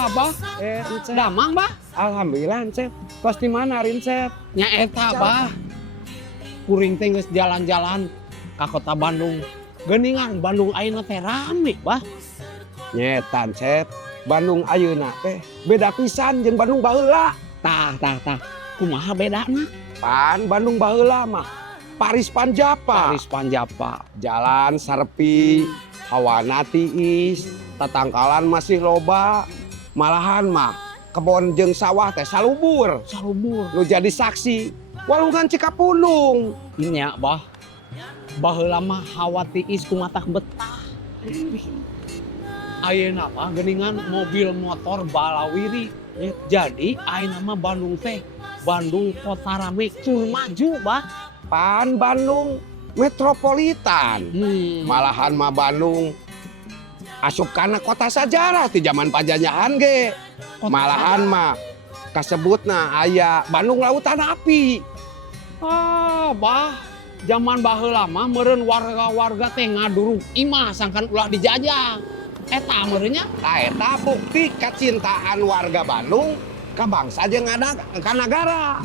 Abah, Cep. damang bah. Alhamdulillah, Cep. Kos di mana, Cep? Nya eta bah. Kuring teh geus jalan-jalan ka kota Bandung. Geuningan Bandung ayeuna teh rame bah. Nyetan, Cep. Bandung ayeuna teh beda pisan jeung Bandung baheula. Tah. Kumaha bedana? Pan Bandung baheula mah Paris Panjapa. Paris Panjapa. Jalan sarepi, hawana tiis, tatangkalan masih loba. Malahan mah kebon jeung sawah teh salubur. Salubur. Lu jadi saksi walungan Cikapundung. Nya bah. Baheula mah hawa tiis kumatak betah. Ayeuna mah geuningan mobil motor balawiri. Jadi ayeuna mah Bandung teh Bandung kota rame tur maju bah. Pan Bandung metropolitan. Malahan mah Bandung asup kana kota sajarah ti zaman pajajahan ge. Malahan mah kasebutna aya Bandung Lautan Api. Ah, bah. Zaman baheula mah meureun warga-warga teh ngadurung imah sangkan ulah dijajah. Eta meureunnya Tah eta bukti kacintaan warga Bandung ka bangsa jeung ka nagara.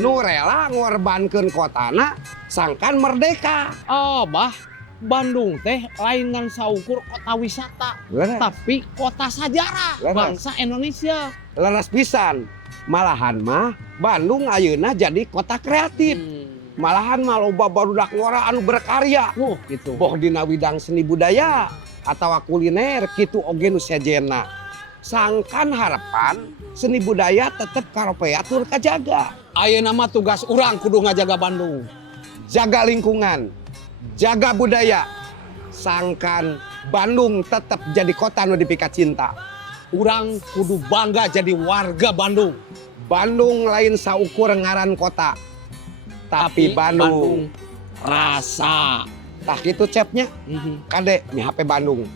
Nu rela ngorbankeun kotana sangkan merdeka. oh bah. Bandung teh lain ngan saukur kota wisata, Leres, tapi kota sejarah Leres. bangsa Indonesia. leres pisan. Malahan mah Bandung ayeuna jadi kota kreatif. Malahan mah loba barudak ngora anu berkarya. Gitu. Boh dina widang seni budaya atau kuliner kitu oge nu sejenna. Sangkan harapan seni budaya tetep karopea tur kajaga. Ayeuna mah tugas urang kudu ngajaga Bandung. Jaga lingkungan, jaga budaya. Sangkan Bandung tetep jadi kota nu dipika cinta. Urang kudu bangga jadi warga Bandung. Bandung lain saukur ngaran kota. Tapi Bandung rasa. tah kitu cepnya. Kade nih HP Bandung.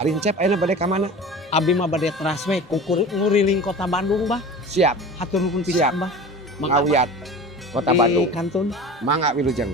Ari cep ayeuna bade ka mana? Abi mah bade teras we kukur nguriling kota Bandung bah. Siap, Hatur nuhun Siap. pisan bah. ngawiat kota Bandung. Kantun. Mangga wilujeng.